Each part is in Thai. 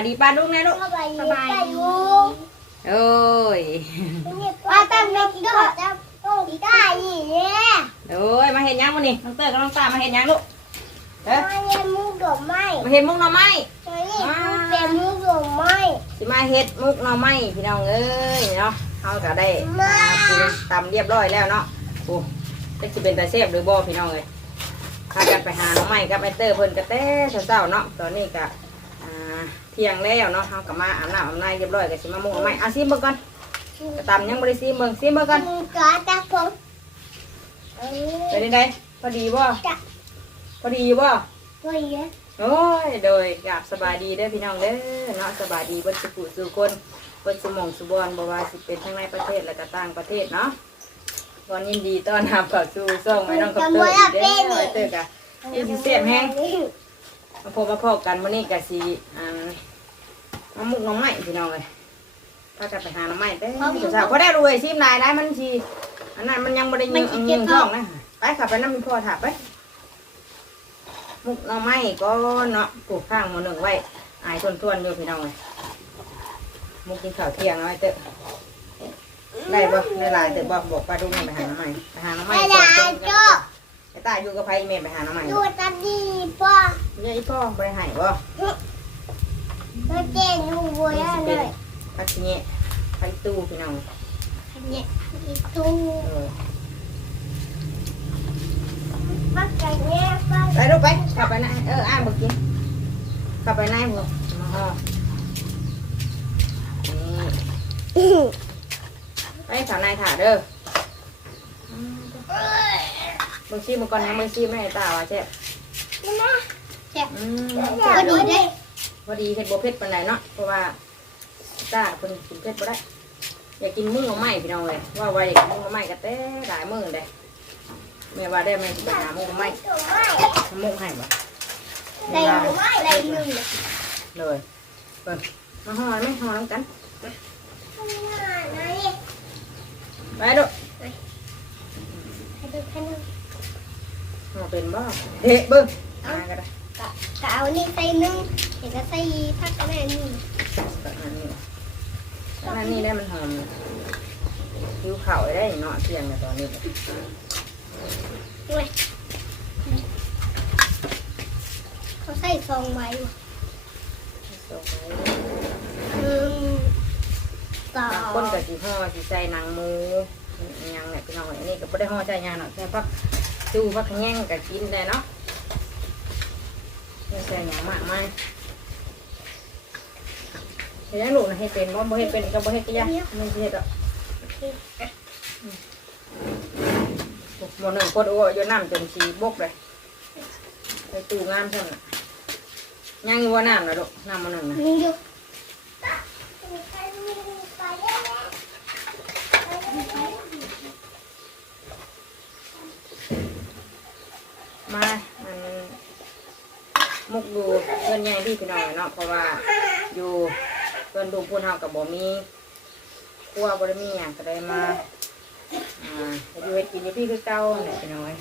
ายดีป้าลุงนะลูกสบายดีไปลุงโอ้ยป้าตั้งแม่กินข้าวจะต้องได้อีกเนี่ยโอ้ยมาเห็นยังวันนี้น้องเตอร์กับน้องตามาเห็นยังลูกเอ้มายเรียนมุกดอกไม้มาเห็นมุกหน่อไม้มาเรียนเป็นมุกดอกไม้สิมาเฮ็ดมุกหน่อไม้พี่น้องเอ้ยเนาะเขาก็ได้มาปรุงตำเรียบร้อยแล้วเนาะโอ้จะสิเป็นตาเซฟหรือบ่พี่น้องเอ้ยพากันไปหาหน่อไม้กับไอเตอร์เพิ่นกระแต้เช้าๆเนาะตอนนี้ก็ อ่าเที่ยงแล้วเนาะเขาก็มาอาบน้ำอาบในเรียบร้อยก็สิมามุกหน่อไม้อะซิมเบิ่งก่อนกระตำยังบ่ได้ซิมเบิ่งซิมเบิ่งก่อนมึงก็จะพงเป็นยังไงพอดีบ่จะพอดีอยู่บ่ตัวเยอะโอ้ยโดยกราบสบายดีเด้อพี่น้องเด้อเนาะสบายดีเบิดสุขุสู่คนเบิดสมองสุบอนบ่ว่าสิเป็นทั้งในประเทศและก็ต่างประเทศเนาะวันยินดีต้อนรับเข้าสู่ช่องแม่น้องกับเตอร์อีกเด้อไอ้เตอร์กะยี่สิเสียบแฮง มาพบมาพบกันมื้อนี้ก็สิอ่ามามุกน้องใหม่พี่น้องเอ้ยพากันไปหาน้องใหม่เด้อสาวๆพอได้รวยซิมนายได้มันสิอันนั้นมันยังบ่ได้ยิงยิงท้องนะไปขับไปนำพ่อถาไปมุกหน่อไม้ก็เนาะปลูกข้างหมาหนึ่งไว้อายทวนทวนๆอยู่พี่น้องเลยมุกกินข้าวเที่ยงเอาไว้เตอะได้บ่ได้หลายเตอะบ่บอกป้าดุ้งไปหาหน่อไม้ไปหาหน่อไม้ไม่สอง ได้คนก็ไอ้ตาอยู่กับไผแม่ไปหาหน่อไม้ดูตาดีป่ะเยอะอีพ่อบ่ได้ให้บ่มาเจนดูบัวนี่สิเลเป็นยพักสิเงี้ยพักตู้พี่น้องเนี่ยอีตู้เออปักไก่เนี่ยปักไปลูกไปขับไปไหนเอออ่านบ่กินขับไปไหนบ่มาห่อนี่ไปสาวนายถ่าเด้อ มึงซีมาก่อนนะมึงซีไม่ให้ตาว่าเจ๊บนี่นะเจ็บอืมก็ดีได้พอดีเห็ดบัวเผ็ดปานไหนเนาะเพราะว่าตาคนกินเผ็ดบ่ได้ อยากกินมุ้งกับไม้พี่น้องเลยว่าว่าอยากกินมุ้งกับไม้ก็แต่หลายมื้อเลยแม่ว่าได้แม่สิไปหามุ้งกับไม้ดอกไม้มุ้งให้บ่ได้ดอกไม้ได้หนึ่งเลยเปิดมาห่อไหมห่อน้ำกันไหนไปดู ให้ดูแค่นึง ห่อ เป็นบ่เฮ้เบิ้งมาก็ได้กะกะเอานี่ใส่หนึ่งเดี๋ยวก็ใส่ผักกระแม่นี่ตักอันนี้อันนี้ได้มันหอมผิวขาวได้เนาะเที่ยงในตอนนี้ด้วยเขาใส่ซองไว้ว่ะส่งไว้หนึ่งสองคนกับสีห่อสีใส่หนังหมูอิหยังเนี่ยพี่น้องอันนี้ก็ไม่ได้ห่อใจยางหรอกแค่พัก จูพักแง่งกับกินได้เนาะไม่ใส่หยังมากมายเห็นยังลูกนะให้เป็นบ่บ่ให้เป็นก็บ่ให้ก็ยากไม่ใช่ดอกหมดหนึ่งคนโอ้ยน้ำจนสีบกเลยไปตูงามใช่ไหมยังอยู่ว่าน้ำนะลูกน้ำมันหนึ่งนะหนึ่งอยู่ มามันมุกดูเพื่อนใหญ่ที่พี่น้องเนาะเพราะว่าอยู่เพื่อนดูพูนเฮากับบ่มีครัวบ่ได้มีหยังก็ได้มาอ่าเฮ็ดอยู่เฮ็ดกินอยู่พี่คือเก่าเนี่ยพี่น้องเอ้ย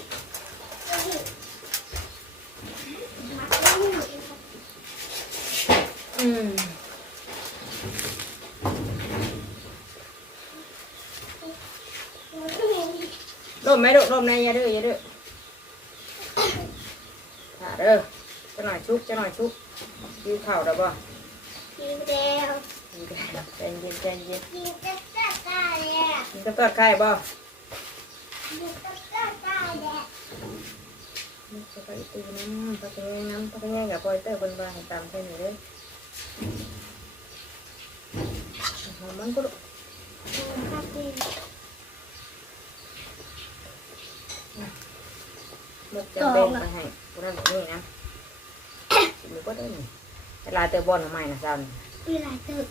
อืมร่มไหมลูกร่มในอย่าดื้ออย่าดื้อถ่า เด้อจะหน่อยชุบจะหน่อยชุบยิวเข่าได้บ่กินแล้วยิวได้ใจเย็นใจเย็นกินจะจะตายแล้วมันจะตอดไข่บ่กินจะจะตายแล้วมันจะไปตีน้ำปลาแกงน้ำปลาแกงกับปล่อยเตอร์บนบางตามเส้นนี้เลยหอมมันก็ลู หมกจะเบ่งไปให้คนนั้นนี่นะมันก็ได้หนึ่งเวลาเตอร์บอลทำไมนะซ้ำมีหลายตึก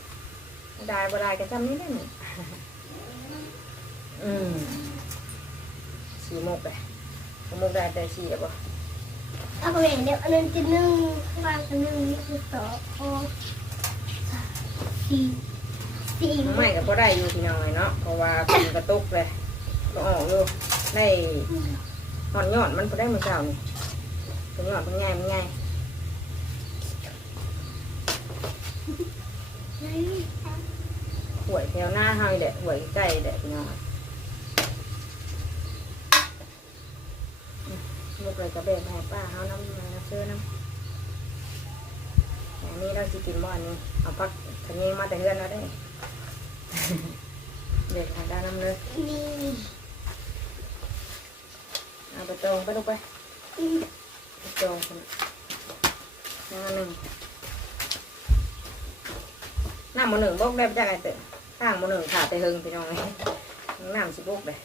ได้บ่ได้ก็จำนี้ได้หนึ่งอืมสีมุกเลยมุกได้แต่สีอะบ่เอาไปเดี๋ยวอันนั้นจะนึ่งวางอันนึงนี่คือสองสองสามสี่สี่ไม่ก็พอได้อยู่พี่น้องเลยเนาะเพราะว่าเป็นกระตุกเลยก็ออกอยู่ได้ หอนยอดมันพอได้หมือเช้านี่เป็นยอดมันง่ายมันง่ายหวยแถวหน้าเฮานี่แหละหวยใกล้แหละพี่น้องลูกเลยก็แบ่งให้ป้าเฮาน้ำมาซื้อน้ำอันนี้เราสิกินบ่อนนี้เอาพักทันนี้มาแต่เฮือนแล้วได้ เด็กให้ได้น้ำเลยนี่ ไปตรงไปลูกไปไปตรงคนยังอันหนึ่งน้ำมันหนึ่งบกได้จากไงเต๋อข้างมันหนึ่งขาดแต่หึงพี่น้องเลยน้ำสิบกเลย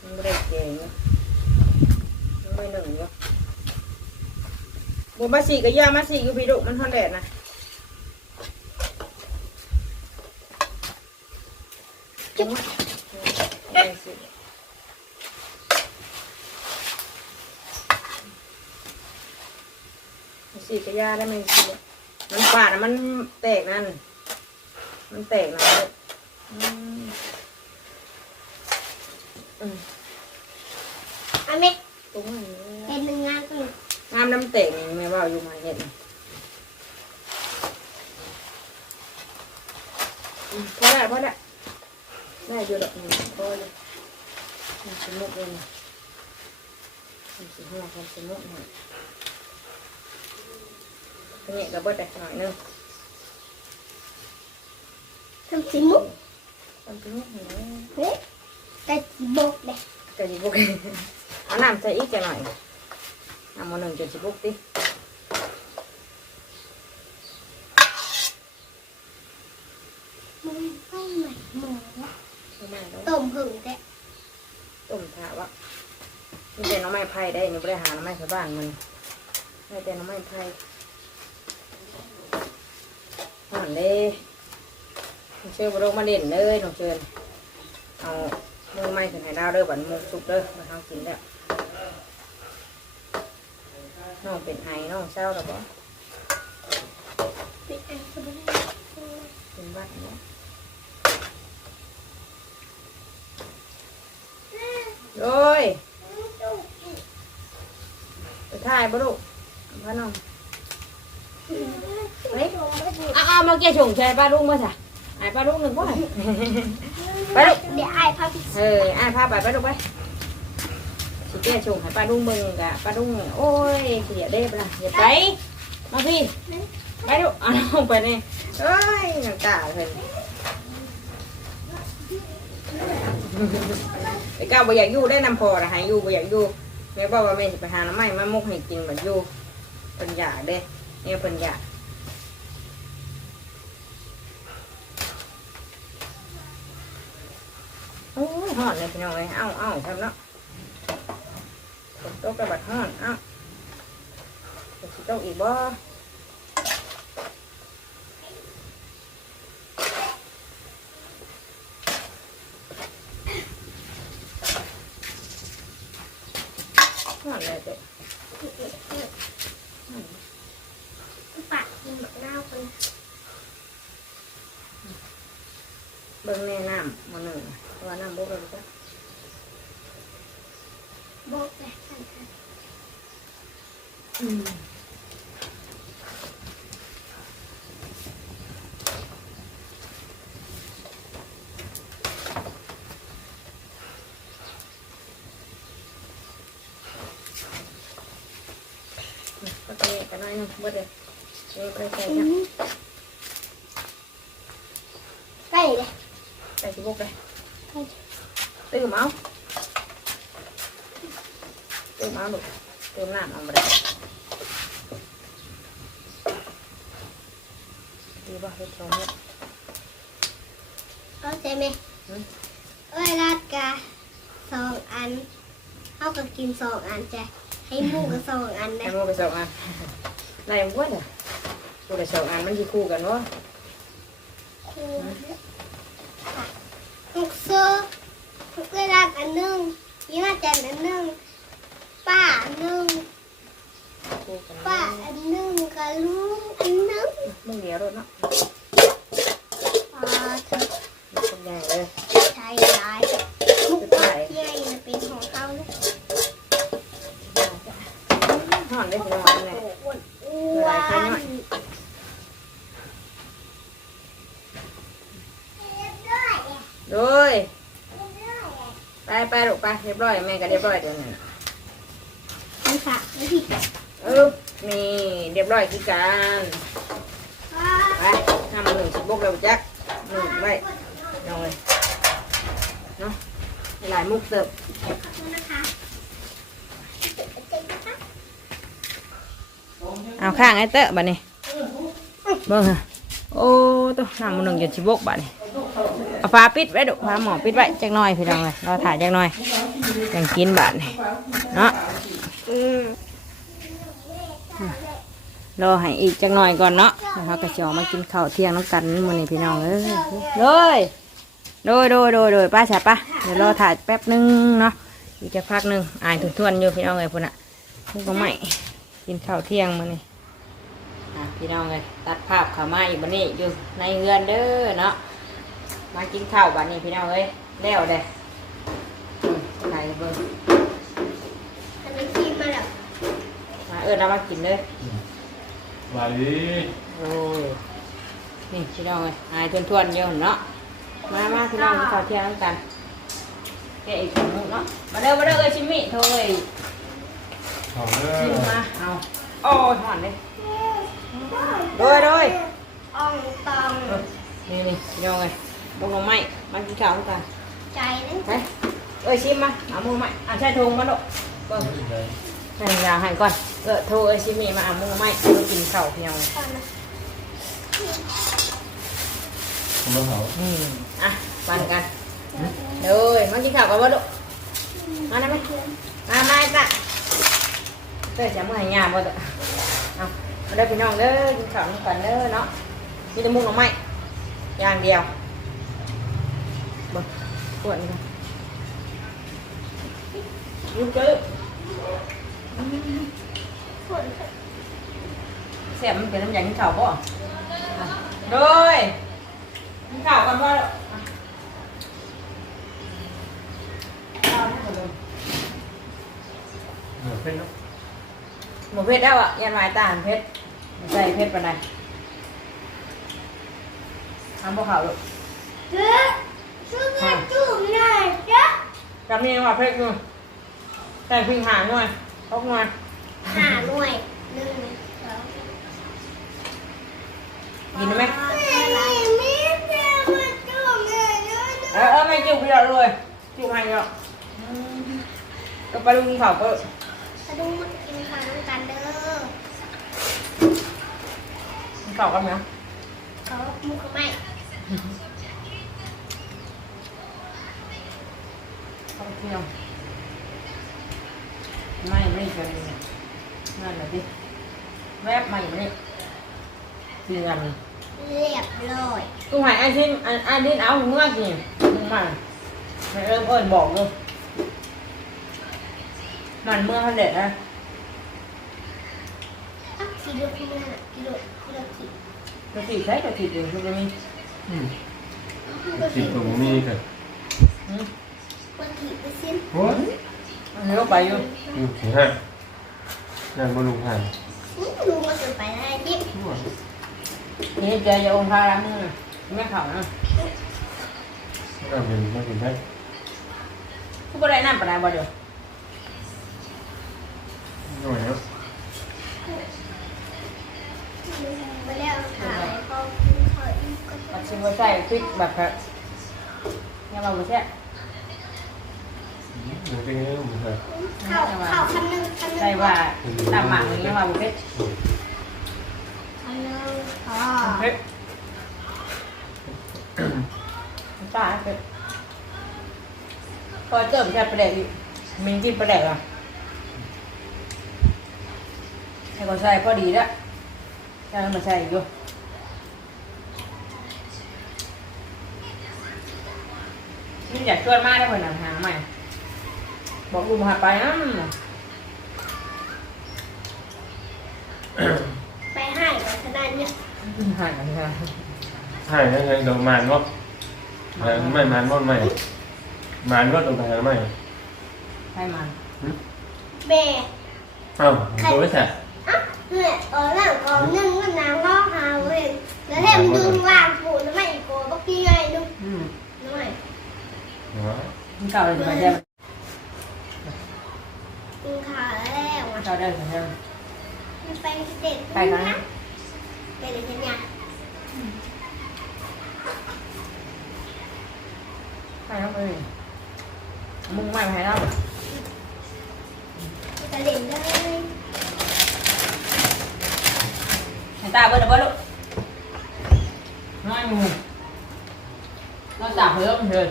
มันไม่ได้เก่งมันไม่หนึ่งเนาะบัวมาสีกับยามาสีอยู่พี่ดุมันทอนแดดนะจุ๊บมาสิ มันสีกระ ยาได้มันสีมันปาดอะมันแตกนั่น มันแตกนะลูกอืมอืมอันนี้ตรงนี้เป็นหนึ่งงานกันงามน้ำแตกนี่แม่ว่าอยู่มาเห็นอืมพอแล้วพอแล้วแม่อยู่ดอกหนึ่งพอเลยมันสมุกเลยนะมันสีหัวมันสมุกหน่อ ยอันนี้ก็เบิดได้หน่อยนึงทำสีมุกทำสมุกหน่อยเฮ้ยแต่สีบกเลยกะสิบุกเอาน้ำใส่อีกจะหน่อยน้ำมันหนึ่งจนสิบุกติมันไม่ใหมหมูต้มผึ่งแต่ต้มถาวะนี่เป็นน้องไม้ไผ่ได้นี่ไม่ได้หาน้องไม้ชาวบ้านมันไม่แต่น้องไม้ไผ่ห่อน เด้น้องเชิญบโรมาเล่นเลยน้องเชิญเอามือไม้ขึ้นให้ดาวเด้อบันมือสุกเด้อมาทำกินแล้วน้องเป็นไอน้องเศร้าหรอปะเป็นอันสบายเป็นวัดเนาะโอ้ยไปถ่ายบ่ลูกพ่อน้อง เฮ้ยเอาเอามาเกี่ยวชงใช่ป้าลุงมาจ้ะไอ้ป้าลุงหนึ่งบ่ไปลูกเดี๋ยวไอ้ายพาไปเออไอ้พาไปไปลูกไปสิเกี่ยวชงให้ป้าลุงเบิ่งกะป้าลุงโอ้ยเสียเด้ปะล่ะอย่าไปมาพี่ไปลูกเอาน้องไปนี่เอ้ยน้ำตาเพิ่นไอ้ก้าวบ่อยากอยู่ได้นำพอนะให้อยู่บ่อยากอยู่แม่บอกว่าแม่สิไปหาน้ำไม้มามุกให้กินบ่อยู่เพิ่นอยากเด้เนี่ยเพิ่นอยาก โอ้ยฮอดเลยพี่น้องเอ้ยเอ้าเอ้าทำเนาะฝนตกกระบัดฮอดเอ้าฝนสิตกอีกบ่ฮอดเลยเด้อปากกินหมักเน่าคนเบิ่งแน่น้ำมาหนึ่ง เพราะว่าน้ำบ่เบิ่งจ้ะบกเลยกันค่ะอืมก็เตะกันหน่อยหนึงเบิดเลยเตะไปใส่อืนะมใกล้เลยใส่สิบกเลยตื่มเอาตื่มเอาลูกตื่มน้ำเอาไปเลยดีป่ะเฮ็ดสองเม็ดก็ใช่ไหมอืมเอ้ยราดกาสองอันเขาก็กินสองอันจ้ะให้หมูก็สองอันไอ้นะโมไปสองอันไรมันวะเนี่ยกูได้สองอันมันจะคู่กันวะคู่ลูกเสือลูกเอ้ยราดอั นหนึงยี่มาจันอันหนึงป้าอันหนึงคู่กันป้าอันหนึงกับลูกอันหนึงมึงเหนียวรถเนาะ ป้าเธอ มันเป็นใหญ่เลย ใช้ร้ายลูกป้าใหญ่น่ะเป็นของเขาเลย ห่อนได้ถึงวันเลย อ้วนอ้วน โดยไปไปลูกไปเรียบร้อยแม่ก็เรียบร้อยเดี๋ยวนี้นี่ค่ะไม่ผิดเออนี่เรียบร้อยคือกันไปทำหนึ่งสิบบกเราจักหนึ่งไว้เอาเลยเนาะให้หลายมุกเสิร์ฟขอบคุณนะคะเจ๊นะคะเอาข้างไอ้เตอะบัดนี้เบิ่งฮะโอ้ตัวน้ำมันหนึ่งจนสิบบกบัดนี้ เอาฟ้าปิดไว้ดุฟ้าหมอปิดไว้จักหน่อยพี่น้องเลยรอถ่ายจักหน่อยยังกินบัดนี้เนาะรอให้อีกจักหน่อยก่อนเนาะแล้วเราก็จะออกมากินข้าวเที่ยงน้ำกันมื้อนี้พี่น้องเอ้ยเลยโดยโดยโดยโดยป้าจ๋าป้าเดี๋ยวรอถ่ายแป๊บนึงเนาะอีกจะพักหนึงอ่านทวนๆอยู่พี่น้องเลยพุ่นอะพวกก็ไม่กินข้าวเที่ยงมื้อนี้พี่น้องเลยตัดภาพข้ามาอีกบันนี้อยู่ในเรือนเด้อเนาะ มากินข้าวบันนี้พี่น้องเอ้ยแล้วเด้อืมไหนเบิ่งอันนี้ชิมมาแล้วมาเอิ้นเอามากินเลยไหวดิโอ้ยนี่พี่น้องเลยหายทวนทวนๆเยอะเนาะมามาพี่น้องกินข้าวเที่ยงกันแกะอีกสองมุกเนาะมาเด้อมาเด้อเอ้ยชิมมี่โทรเลยหอมเลชิยมมาเอาโอ้ยหอนเลยโดยโดยอ่องตองเออนี่นี่พี่น้องเลย บงลงไม้มากินข้าวกันใจนั่นไปเอ้ยชิมมาเอามือไม้อะใช่ทงมาลูกเบิ่งให้ยาให้ก่อนเออโทรเอ้ยชิมมี่มาเอามือไม้มากินข้าวพี่น้องเลยก่อนนะผมมาเผาอืมอะปันกันเด้อมากินข้าวกันบ่ลูกมาได้ไหมมามาจ้ะเต้ยจะมื่อยงามบ่เด้อเอามาได้อพี่น้องเด้อกินข้าวน้ำกันเด้อเนาะมีแต่มุกหน่อไม้อย่างเดียวเบิ่งปวดนี่ค่ะยุ่งเจอฝนเสียบมันเป็นน้ำยากิ ชรแล้วอะยันไม้ตาหันเพชรไม่ใส่เพชรปานใดทำพวกเขาลูกเจ๊ช่วยกันจุ่มหน่อยจ้ะกำนี่ว่าเพชรอยู่ใส่พิงหางหน่อยพกหน่อยหาหน่วยหนึ่งสองกินได้ไหมไม่ไม่จะมาจุ่มเลยด้วยเออเออไม่จุกพี่เราเลยจุกให้เราก็ไปลุงเขาก็กระดุมกินข้าวน้ำกันเด้อกินเขากันไหมเขามุกไม่ เขาเที่ยวไม่ไม่กันนั่นแหละดิแวบมาอย่างนี้เตือนเรียบร้อยตู้หายอันที่อันอันที่เอาเมื่อกี้มึงมาไม่เริ่มเอิญบอกเลยมันเมื่อเขาเด็ดนะอะขี่รถที่นั่นขี่รถขี่รถขี่กระติใช้กระติอยู่คือจะมีอืมขี่รถจิขี่บตัวมีกัน โอ้ยอันนี้ก็ไปอยู่อยู่ถึงห้านั่นบนลุงหันอืมดูมาเกินไปได้ยิ่งนี่เจอจะองค์พระล้างมือไม่เข่านะก็เป็นไม่ถึงได้ผู้บริหารปนายบ่เดียวหน่อยเนาะไปแล้วขายเขากินเขาอีกก็มาชิมว่าใส่พริกแบบแบบเนี่ยเราไม่ใช่ หนูเป็นไงลูกเหรอข้าวข้าวคำหนึ่งคำหนึ่งใส่ว่าตามหมักนี้ว่าบุฟเฟ่คำหนึ่งอ๋อบุฟเฟ่ตาเฟ่พอเติมใส่ประเดี๋ยวมีกินประเดี๋ยวอะให้ก็ใส่พอดีแล้วใส่มาใส่อยู่นี่อยากชวนมากได้ผลหนังหางใหม่ บอกลุงหาไปนะไปให้กับขนาดเนี้ยหายกันค่ะใช่ยังไงเดี๋ยวมานวะไม่มานวะไม่มานวะตรงไหนไม่ให้มันแม่เอ้าตัวไม่ใช่อะเนี่ยตอนหลังกองนึ่งมันน้ำก็หาเว้ยแล้วแถมดึงวางปูแล้วไม่โกบักกี้ไงดูอืมหน่อยมันเก่าเลยสบายดี กินข้าวแล้วมันเก่าได้สบายดีมันไปเด็กไปกันนะไปเลยฉันอยากไปแล้วไปมึงไม่ไปแล้วไปเล่นเลยให้ตาเบิดเบิดลูกน้อยมึงน้อยตาเพิ่มเถิด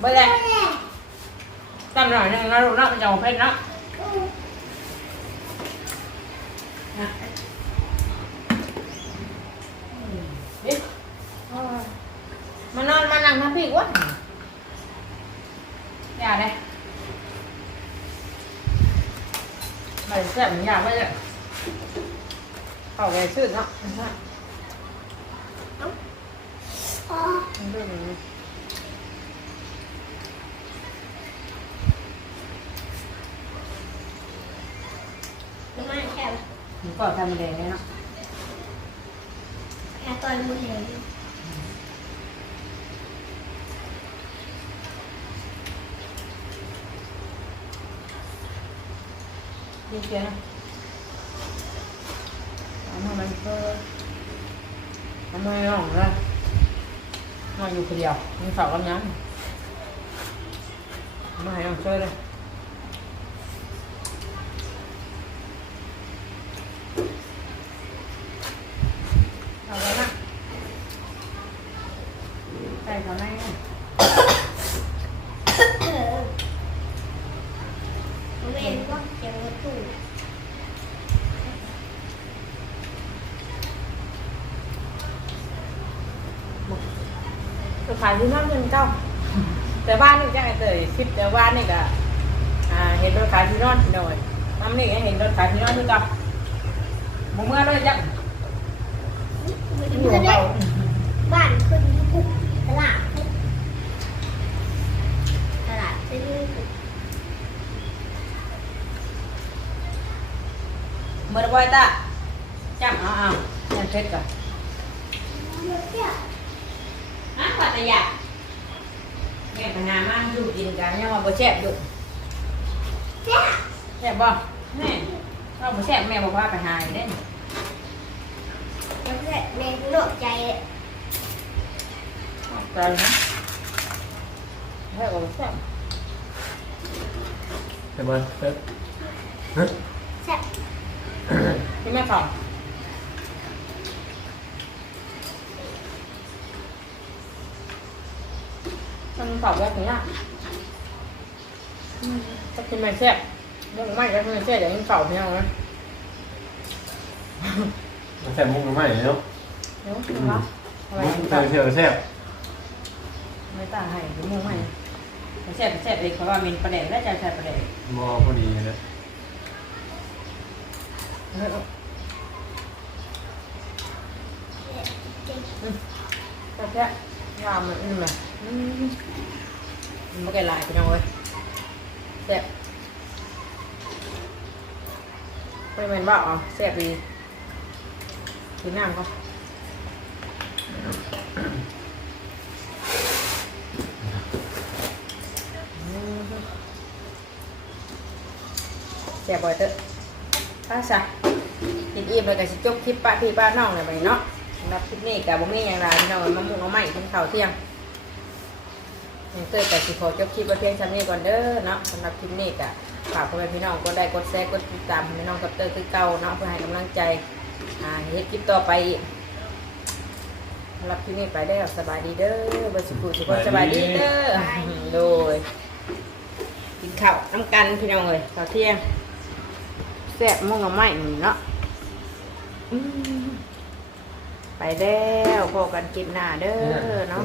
เบิดเลยตำหน่อยนึงนะลูกนะมันจะเอาเพชรนะมานอนมานั่งทำพี่วะอย่าเลย ไม่แซ่บอย่าไม่เลยเข้าไปชื่อเนาะอ๋อมันเป็นอย่างนี้น้ำมันแค่มันก็ทำแดงเลยเนาะแค่ตอ นมือเห็นดีเชียวนะเอามามันก็เอามาหน่องเลยนอนอยู่คนเดียวมีเสากันยังเอามาให้น้องช่วยเลยเอาไปนะใส่เขาในนะ เออน้ำเองก็เจ็บหัวตู้ จะ ขายที่นั่นเป็นเก้าแต่บ้านนี่จะไงเตยคลิปแต่บ้านนี่ก็อ่าเห็นรถขายที่นอนหน่อยน้ำนี่ก็เห็นรถขายที่นอนที่กับมึงเมื่อเลยจังมันอยู่จะกับได้เราบ้านคนทุกตลาดตลาดซื้อเมื่อบ่อยตาจังเอาเอาเนี่ยเพชรก่อนเนี่ยฮะปัตยาแม่ปัญหามากอยู่กินกันยังว่าบ่แซ่บอยู่เนี่ยแซ่บบ่แม่เราบ่แซ่บแม่บอกว่าไปหาอยู่เด้แล้วก็ในโลกใจใจนะแซ่บบ่แซ่บใช่ไหมเซ็ตแซ่บที่แม่ของ มันตอบแบบนี้อะอืมจะกินไม่แซ่บมุกไม่ก็คือแซ่บอย่างนี้เก่าเพียงนะมันแซ่บมุกหรือไม่เนาะเดี๋ยวดูละอะไรมุกต่าเที่ยวเที่ยวแซ่บไม่ต่างให้หรือมุกไม่แซ่บแซ่บเองเพราะว่ามีประเด็นและจะใช้ประเด็นมอพอดีเลยแต่แค่ ยามมันอืมเลยอืมมันไม่แก่ลายไปน้องเลยแซ่บไม่เป็นบ้าอ๋อแซ่บดีกินน้ำก็แซ่บบ่อยเตอะป้าซะกินอิ่มเลยก็สิจบคลิปป้าพี่ป้าน้องเลยไปเนาะสำห รับคลิปนี้กับบ่มีอย่างไรพี่น้องมามุงเอาใหม่กินข้าเที่ยงยังเตยกับสิขอจบคลิปไว้เพียงเท่านี้ก่อนเด้อเนาะสำหรับคลิปนี้ก็ฝากพ่อแม่พี่น้องกดได้กดแชร์กดติดตามพี่น้องกับเตยคือเก่าเนาะเพื่อให้กำลังใจอ่าเฮ็ดคลิปต่อไปอีกสำหรับคลิปนี้ไปได้สบายดีเด้อบสุขุสุขสบายดีเด้อโดยกินข้าวน้ำกันพี่น้องเลยข้าวเที่ยงแซ่บมุ่งเอาไม้นี่เนาะอืม ไปแล้วพอกันกินหน้าเด้อเนาะ